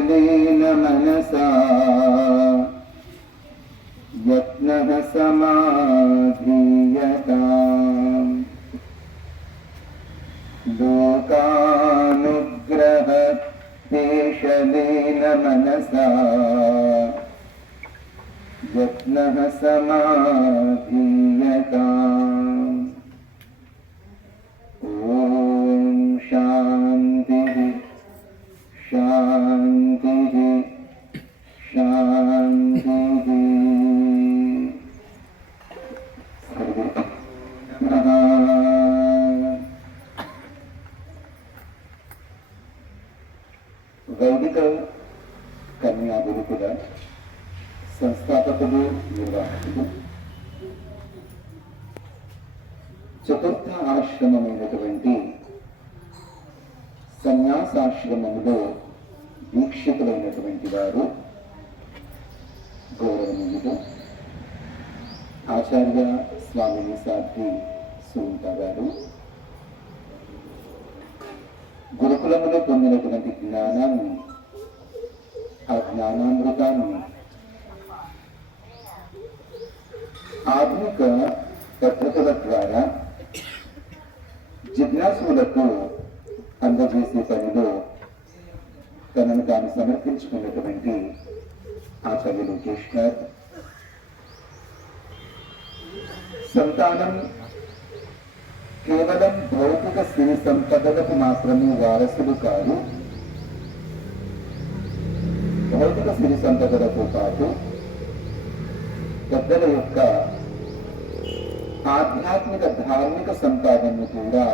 शेषलेन मनसा यत्नः समाधीयताम् लोकानुग्रह शेषलेन मनसा यत्नः समाधीयताम्। ॐ शान्तिः शान्तिः शान्तिः। వైదిక కన్యా గురుకుల సంస్థాపకులు నిర్వాహకులు చతుర్థ ఆశ్రమమైనటువంటి సన్యాసాశ్రమములో దీక్షితులైనటువంటి వారు గౌరవనీయులు ఆచార్య స్వామిని సాధ్వి సునీత గారు గురుకులములో పొందినటువంటి జ్ఞానాన్ని ఆ జ్ఞానామృతాన్ని ఆధునిక పద్ధతుల ద్వారా జిజ్ఞాసులకు అందజేసే పనిలో తనను తాను సమర్పించుకున్నటువంటి ఆచార్య లోకేష్ గారు సంతానం కేవలం భౌతిక సిరి సంపదలకు మాత్రమే వారసులు కాదు, భౌతిక సిరి సంపదలతో పాటు పెద్దల యొక్క ఆధ్యాత్మిక ధార్మిక సంపాదనను కూడా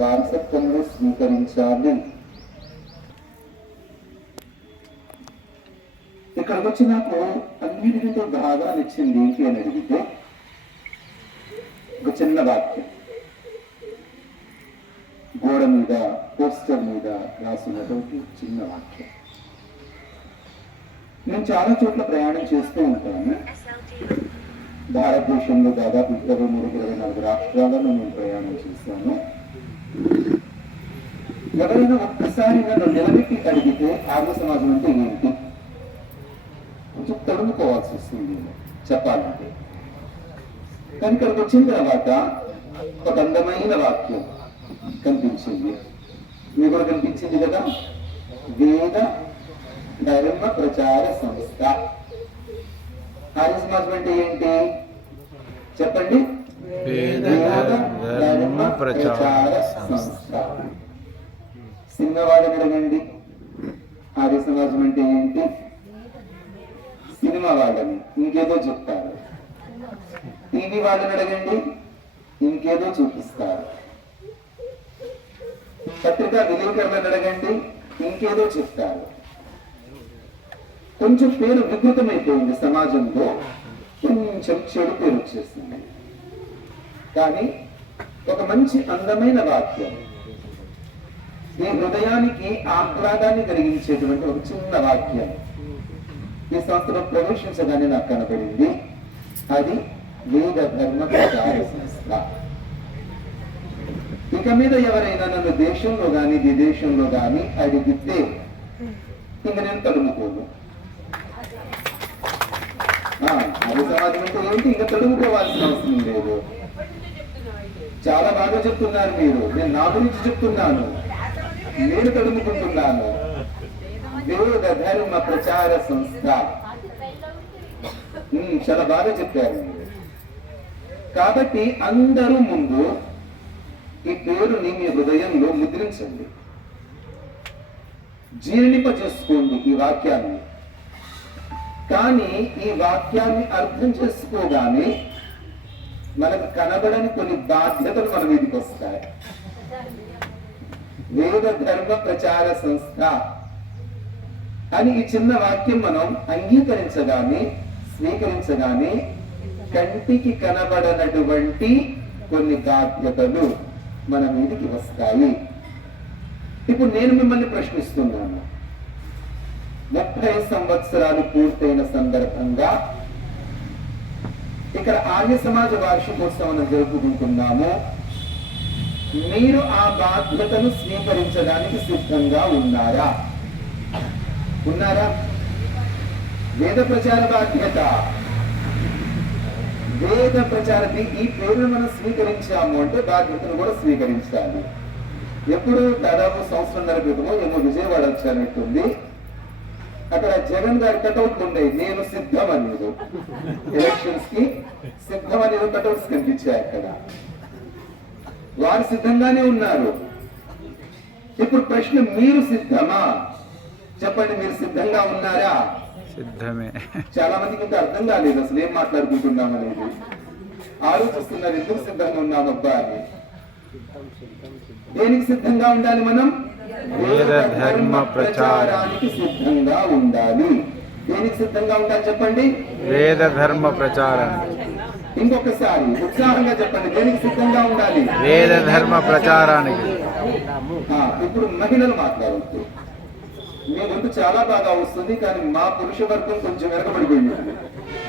వారసత్వంలో స్వీకరించాలి. ఇక్కడికి వచ్చి నాకు అన్నిటితో బాగా నచ్చింది ఏంటి అని అడిగితే ఒక చిన్న వాక్యం గోడ మీద పోస్టర్ మీద రాసినటువంటి చిన్న వాక్యం. నేను చాలా చోట్ల ప్రయాణం చేస్తూ ఉంటాను. భారతదేశంలో దాదాపు 23-24 రాష్ట్రాలను నేను ప్రయాణం చేశాను. ఎవరైనా ఒక్కసారి నన్ను నిలబెట్టి అడిగితే ఆర్య సమాజం అంటే ఏంటి కొంచెం తడుముకోవాల్సి వస్తుంది చెప్పాలంటే. కానీ ఇక్కడికి వచ్చిన తర్వాత ఒక అందమైన వాక్యం కనిపించింది. మీకు కూడా కనిపించింది కదా, వేద ధర్మ ప్రచార సంస్థ. ఆర్య సమాజం అంటే ఏంటి చెప్పండి? వేద ధర్మ ప్రచార సంస్థ. సినిమావాడిని అడగండి ఆర్య సమాజం అంటే ఏంటి, సినిమా వాళ్ళని ఇంకేదో చెప్తారు. టీవీ వాళ్ళని అడగండి ఇంకేదో చూపిస్తారు. పత్రికా విలేకరులను అడగండి ఇంకేదో చెప్తారు. కొంచెం పేరు వికృతమైపోయింది సమాజంలో, కొంచెం చెడు పేరు వచ్చేసింది. కానీ ఒక మంచి అందమైన వాక్యం, ఈ హృదయానికి ఆహ్లాదాన్ని కలిగించేటువంటి ఒక చిన్న వాక్యం ఈ సంస్థలో ప్రవేశించగానే నాకు కనబడింది. అది వేద ధర్మ ప్రచార సంస్థ. ఇక మీద ఎవరైనా నన్ను దేశంలో కానీ విదేశంలో కానీ అడిగితే ఇంక నేను తడుముకోను. ఆర్య సమాజం అంటే ఏంటి ఇంకా తడుముకోవాల్సిన అవసరం లేదు. చాలా బాగా చెప్తున్నారు మీరు. నేను నా గురించి చెప్తున్నాను, నేను తడుముకుంటున్నాను. వేద ధర్మ ప్రచార సంస్థ చాలా బాగా చెప్పారు మీరు. కాబట్టి అందరూ ముందు ఈ పేరుని మీ హృదయంలో ముద్రించండి, జీర్ణింపజేసుకోండి ఈ వాక్యాన్ని. కానీ ఈ వాక్యాన్ని అర్థం చేసుకోగానే మనకు కనబడని కొన్ని బాధ్యతలు మన మీదకి వస్తాయి. వేద ధర్మ ప్రచార సంస్థ అని ఈ చిన్న వాక్యం మనం అంగీకరించగానే స్వీకరించగానే కంటికి కనబడనటువంటి కొన్ని బాధ్యతలు మన మీదికి వస్తాయి. ఇప్పుడు నేను మిమ్మల్ని ప్రశ్నిస్తున్నాను. 30 సంవత్సరాలు పూర్తయిన సందర్భంగా ఇక్కడ ఆర్య సమాజ వార్షికోత్సవం జరుపుకుంటున్నాము. మీరు ఆ బాధ్యతను స్వీకరించడానికి సిద్ధంగా ఉన్నారా? ఉన్నారా? వేద ప్రచార బాధ్యత, వేద ప్రచారాన్ని ఈ పేరును మనం స్వీకరించాము అంటే బాధ్యతను కూడా స్వీకరించాలి. ఎప్పుడు దాదాపు సంవత్సరంన్నర క్రితమో ఏమో విజయవాడ వచ్చానట్టుంది. అక్కడ జగన్ గారి కటౌట్లు ఉన్నాయి, నేను సిద్ధం అనేది, ఎలక్షన్స్ కి సిద్ధం అనేది కటౌట్స్ కనిపించాయి అక్కడ. వారు సిద్ధంగానే ఉన్నారు. ఇప్పుడు ప్రశ్న, మీరు సిద్ధమా? చెప్పండి, మీరు సిద్ధంగా ఉన్నారా? సిద్ధమే. చాలా మందికి ఇంకా అర్థం కాలేదు అసలు ఏం మాట్లాడుకుంటున్నాం అనేది. ఆలోచిస్తున్నారు ఎందుకు సిద్ధంగా ఉన్నామబ్బా అని. దేనికి సిద్ధంగా ఉండాలి మనం? వేద ధర్మ ప్రచారానికి సిద్ధంగా ఉండాలి. దేనికి సిద్ధంగా ఉండాలి చెప్పండి? వేద ధర్మ ప్రచారానికి. ఇంకొకసారి ఉత్సాహంగా చెప్పండి, దేనికి సిద్ధంగా ఉండాలి? వేద ధర్మ ప్రచారానికి. ఇప్పుడు మహిళలు మాట్లాడవచ్చు. మీ గొంతు చాలా బాగా వస్తుంది, కానీ మా పురుష వర్గం కొంచెం వెనకబడిపోయింది.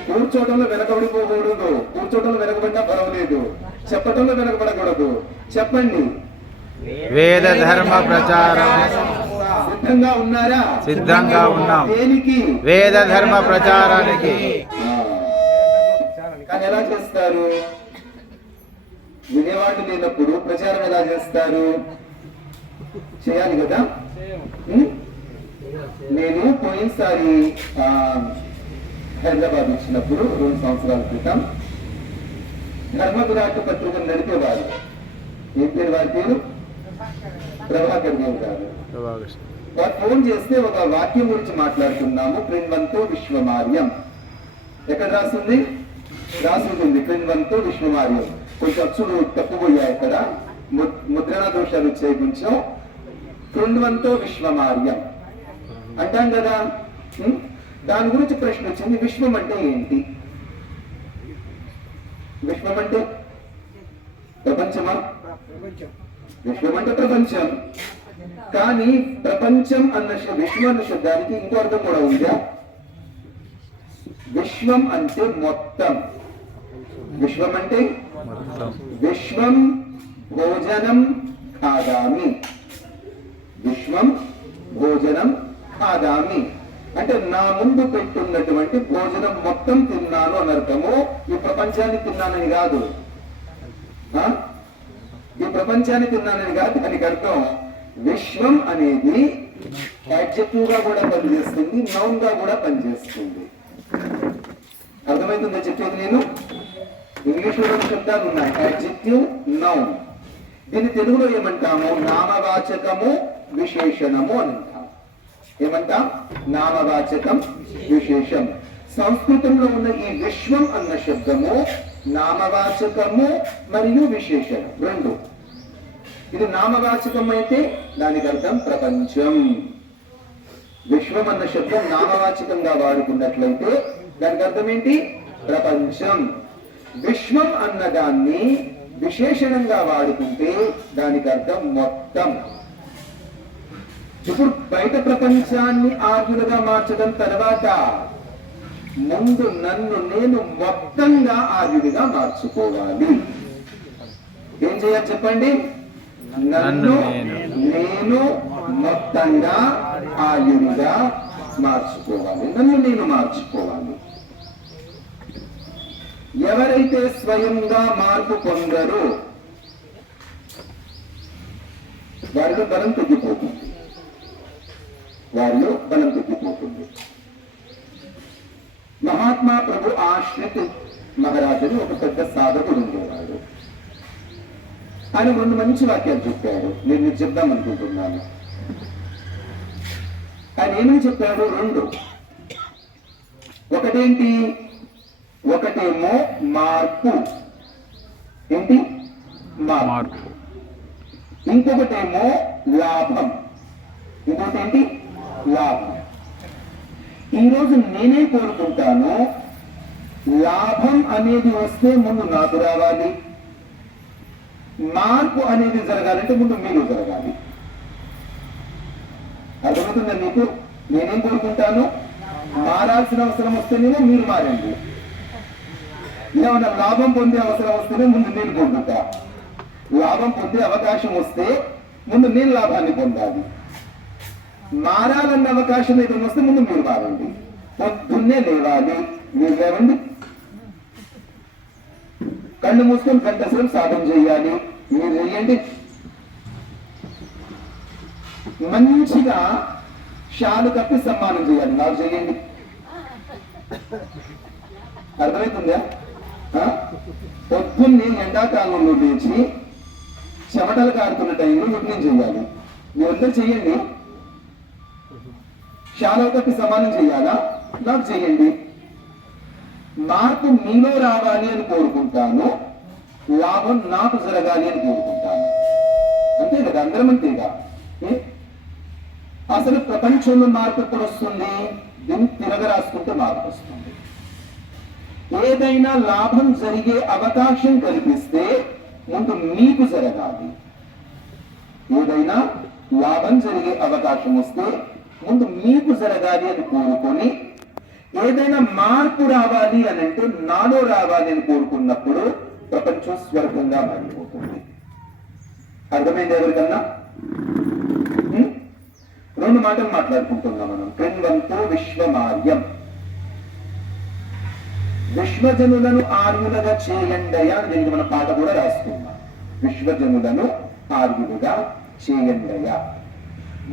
కూర్చోవడంలో వెనకబడిపోకూడదు, కూర్చోవడంలో వెనకబడినా పర్వాలేదు, చెప్పటంలో వెనకబడకూడదు. చెప్పండి, వేద ధర్మ ప్రచారం. సిద్ధంగా ఉన్నారా? సిద్ధంగా ఉన్నాం. దేనికి? వేద ధర్మ ప్రచారానికి. కానీ ఎలా చేస్తారు? వినేవాళ్ళు లేనప్పుడు ప్రచారం ఎలా చేస్తారు? చేయాలి కదా. నేను పోయినసారి హైదరాబాద్ వచ్చినప్పుడు 2 సంవత్సరాల క్రితం ధర్మ విరాట్ పత్రికను నడిపేవారు. ఏం పేరు వారి పేరు? ప్రభాకర్ దేవ్ గారు. వారు ఫోన్ చేస్తే ఒక వాక్యం గురించి మాట్లాడుతున్నాము, క్రిణ్వంతో విశ్వమార్యం. ఎక్కడ రాసింది? రాసుంటుంది క్రిణ్వంతో విశ్వమార్యం. కొంచెం అచ్చులు తప్పుపోయాయి అక్కడ, ముద్రణ దోషాలు వచ్చాయి కొంచెం. క్రిణ్వంతో విశ్వమార్యం అంటాం కదా. దాని గురించి ప్రశ్న వచ్చింది, విశ్వం అంటే ఏంటి? విశ్వం అంటే ప్రపంచమా? విశ్వం అంటే ప్రపంచం. కానీ ప్రపంచం అన్న విశ్వం అన్న శబ్దానికి ఇంకో అర్థం కూడా ఉందా? విశ్వం అంటే మొత్తం. విశ్వం అంటే విశ్వం భోజనం ఖాదామి. విశ్వం భోజనం ఖాదామి అంటే నా ముందు పెట్టున్నటువంటి భోజనం మొత్తం తిన్నాను అని అర్థము. ఈ ప్రపంచాన్ని తిన్నానని కాదు, ఈ ప్రపంచాన్ని తిన్నానని కాదు. దానికి అర్థం విశ్వం అనేది యాడ్జెక్టివ్ గా కూడా పనిచేస్తుంది, నౌన్ గా కూడా పనిచేస్తుంది. అర్థమవుతుందో చెప్పేది నేను? ఇంగ్లీష్ లో శబ్దాలు ఉన్నాయి, యాడ్జెక్టివ్, నౌన్. దీన్ని తెలుగులో ఏమంటాము? నామవాచకము విశేషణము అని అంటాం. ఏమంటాం? నామవాచకం విశేషం. సంస్కృతంలో ఉన్న ఈ విశ్వం అన్న శబ్దము నామవాచకము మరియు విశేషణం రెండు. ఇది నామవాచకం అయితే దానికి అర్థం ప్రపంచం. విశ్వం అన్న శబ్దం నామవాచకంగా వాడుకున్నట్లయితే దానికి అర్థం ఏంటి? ప్రపంచం. విశ్వం అన్నదాన్ని విశేషణంగా వాడుకుంటే దానికి అర్థం మొత్తం. ఇప్పుడు బయట ప్రపంచాన్ని ఆర్యులుగా మార్చడం తర్వాత ముందు నన్ను నేను మొత్తంగా ఆర్యుడిగా మార్చుకోవాలి. ఏం చేయాలి చెప్పండి? నన్ను నేను మొత్తంగా ఆర్యుడిగా మార్చుకోవాలి. నన్ను నేను మార్చుకోవాలి. ఎవరైతే స్వయంగా మార్పు పొందరో వారిలో బలం తగ్గిపోతుంది. వారిలో బలం తగ్గిపోతుంది. మహాత్మా ప్రభు ఆశ్రిత్ మహారాజుని ఒక పెద్ద సాధకుడు ఉండేవాడు. ఆయన 2 మంచి వాక్యాలు చెప్పాడు, నేను మీకు చెప్దామనుకుంటున్నాను. ఆయన ఏమని చెప్పాడు? 2. ఒకటేంటి? ఒకటేమో మార్పు. ఏంటి? మార్పు. ఇంకొకటేమో లాభం. ఇంకోటి ఏంటి? లాభం. ఈరోజు నేనే కోరుకుంటాను, లాభం అనేది వస్తే ముందు నాకు రావాలి, మార్పు అనేది జరగాలంటే ముందు మీరు జరగాలి. అర్థమవుతుందా మీకు? నేనేం కోరుకుంటాను? మారాల్సిన అవసరం వస్తేనేమో మీరు మారండి. ఏమన్నా లాభం పొందే అవసరం వస్తేనే ముందు నేను పొందుతా. లాభం పొందే అవకాశం వస్తే ముందు నేను లాభాన్ని పొందాలి. మారాలన్న అవకాశం ఏదైనా వస్తే ముందు మీరు మారండి. పొద్దున్నే లేవాలి, మీరు లేవండి. కళ్ళు మూసుకొని గంట సేపు సాధన చేయాలి, మీరు చేయండి. మంచిగా షాలు కప్పి సన్మానం చేయాలి, నాకు చేయండి. అర్థమవుతుందా? పొద్దున్నే ఎండాకాలంలో లేచి చెమటలు కారుతున్న టైంలో యజ్ఞం చేయాలి, మీరందరూ చేయండి. షాలో కప్పి సన్మానం చేయాలా, నాకు చేయండి. మార్పు మీలో రావాలి అని కోరుకుంటాను, లాభం నాకు జరగాలి అని కోరుకుంటాను. అంతే కదా, అందరం అంతేగా. అసలు ప్రపంచంలో మార్పు ఎప్పుడు వస్తుంది? దీన్ని తిరగరాసుకుంటే మార్పు వస్తుంది. ఏదైనా లాభం జరిగే అవకాశం కల్పిస్తే ముందు మీకు జరగాలి. ఏదైనా లాభం జరిగే అవకాశం వస్తే ముందు మీకు జరగాలి అని కోరుకొని, ఏదైనా మార్పు రావాలి అని అంటే నాలో రావాలి అని కోరుకున్నప్పుడు ప్రపంచం స్వర్గంగా మారిపోతుంది. అర్థమైంది ఎవరికన్నా? రెండు మాటలు మాట్లాడుకుంటున్నాం మనం. క్రిందంతో విశ్వమార్యం, విశ్వజనులను ఆర్యులుగా చేయండయా అని దీనికి మన పాట కూడా రాసుకున్నాం. విశ్వజనులను ఆర్యులుగా చేయండయా.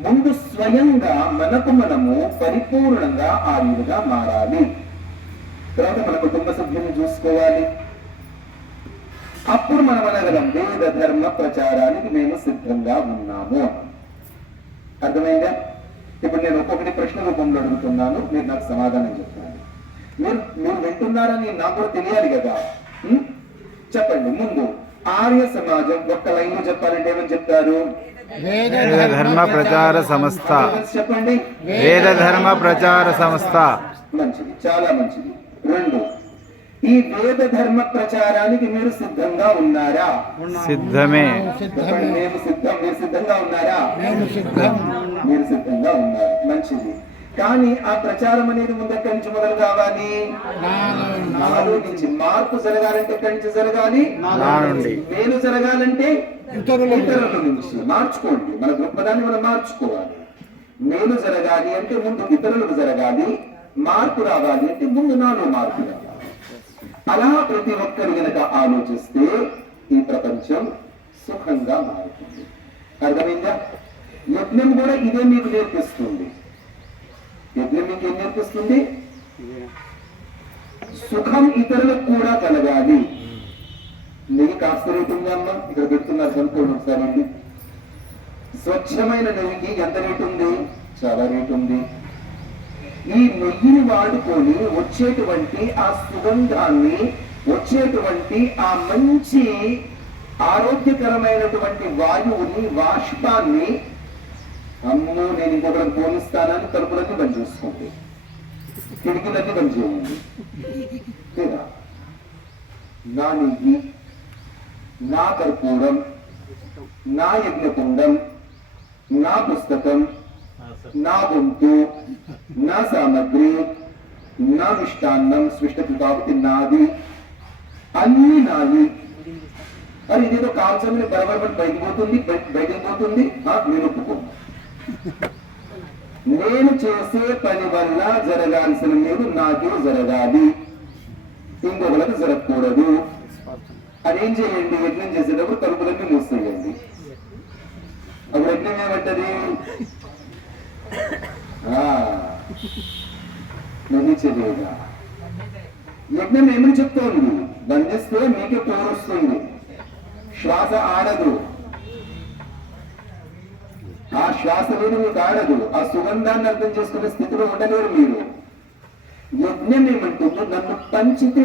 ముందు స్వయంగా మనకు మనము పరిపూర్ణంగా ఆర్యులుగా మారాలి. తర్వాత మన కుటుంబ సభ్యులను చూసుకోవాలి. అప్పుడు మనం అనగలం వేద ధర్మ ప్రచారానికి మేము సిద్ధంగా ఉన్నాము. అర్థమైందా? ఇప్పుడు నేను ఒక్కొక్కటి ప్రశ్న రూపంలో అడుగుతున్నాను, మీరు నాకు సమాధానం చెప్తాను. మీరు వింటున్నారని నాకు కూడా తెలియాలి కదా. చెప్పండి. ముందు ఆర్య సమాజం ఒక్క లైన్ లో చెప్పాలంటే ఏమని చెప్తారు? వేద ధర్మ ప్రచార సంస్థ. చెప్పండి. వేద ధర్మ ప్రచార సంస్థ. మంచిది, చాలా మంచిది. రెండు, ఈ వేద ధర్మ ప్రచారానికి మీరు సిద్ధంగా ఉన్నారా? సిద్ధమే. మేము సిద్ధం. మీరు సిద్ధంగా ఉన్నారా? మీరు సిద్ధంగా ఉన్నారు. మంచిది. కానీ ఆ ప్రచారం అనేది ముందు ఎక్కడి నుంచి మొదలు కావాలి? నాలో నుంచి. మార్పు జరగాలంటే ఎక్కడి నుంచి జరగాలి? మేలు జరగాలంటే ఇతరుల నుంచి. మార్చుకోండి, మన దృక్పథాన్ని మనం మార్చుకోవాలి. మేలు జరగాలి అంటే ముందు ఇతరులకు జరగాలి, మార్పు రావాలి అంటే ముందు నాలో మార్పు రావాలి. అలా ప్రతి ఒక్కరు గనక ఆలోచిస్తే ఈ ప్రపంచం సుఖంగా మారుతుంది. అర్థమైందా? యజ్ఞం కూడా ఇదే మీకు నేర్పిస్తుంది. యజ్ఞం మీకు ఏం నేర్పిస్తుంది? సుఖం ఇతరులకు కూడా కలగాలి. నెయ్యి కాస్త రేటు ఉంది అమ్మ, ఇక్కడ పెడుతున్నారు కనుక్కోండి ఒకసారి అండి. స్వచ్ఛమైన నెయ్యికి ఎంత రేటు ఉంది? చాలా రేటు ఉంది. ఈ నెయ్యిని వాడుకొని వచ్చేటువంటి ఆ సుగంధాన్ని, వచ్చేటువంటి ఆ మంచి ఆరోగ్యకరమైనటువంటి వాయువుని, వాష్పాన్ని, అమ్మో నేను ఇంకొకరికి పోలిస్తానని తలుపులన్నీ బంద్ చేసుకోండి, కిటికీలన్నీ బంద్ చేయండి. నా నెయ్యి, నా కర్పూరం, నా యజ్ఞకుండం, నా పుస్తకం, నా గొంతు, నా సామగ్రి, నా మిష్టాన్నం, స్విష్టకృతావతి నాది, అన్ని నాది. మరి ఇదేదో కాల్చమని బరబరబడి బయటికి పోతుంది. నేను ఒప్పుకోను. నేను చేసే పని వల్ల జరగాల్సిన మీరు నాకే జరగాలి, ఇంకొకరికి జరగకూడదు. అదేం చేయండి? యజ్ఞం చేసేటప్పుడు తలుపులన్నీ మూసేయండి. అప్పుడు యజ్ఞం ఏమంటది? నదించలేదా? యజ్ఞం ఏమని చెప్తోంది? బంధిస్తే మీకే పోరొస్తుంది, శ్వాస ఆడదు. ఆ శ్వాస మీద మీకు ఆడదు. ఆ సుగంధాన్ని అర్థం చేసుకునే స్థితిలో ఉండలేరు మీరు. యజ్ఞం ఏమంటుందో, నన్ను పంచితే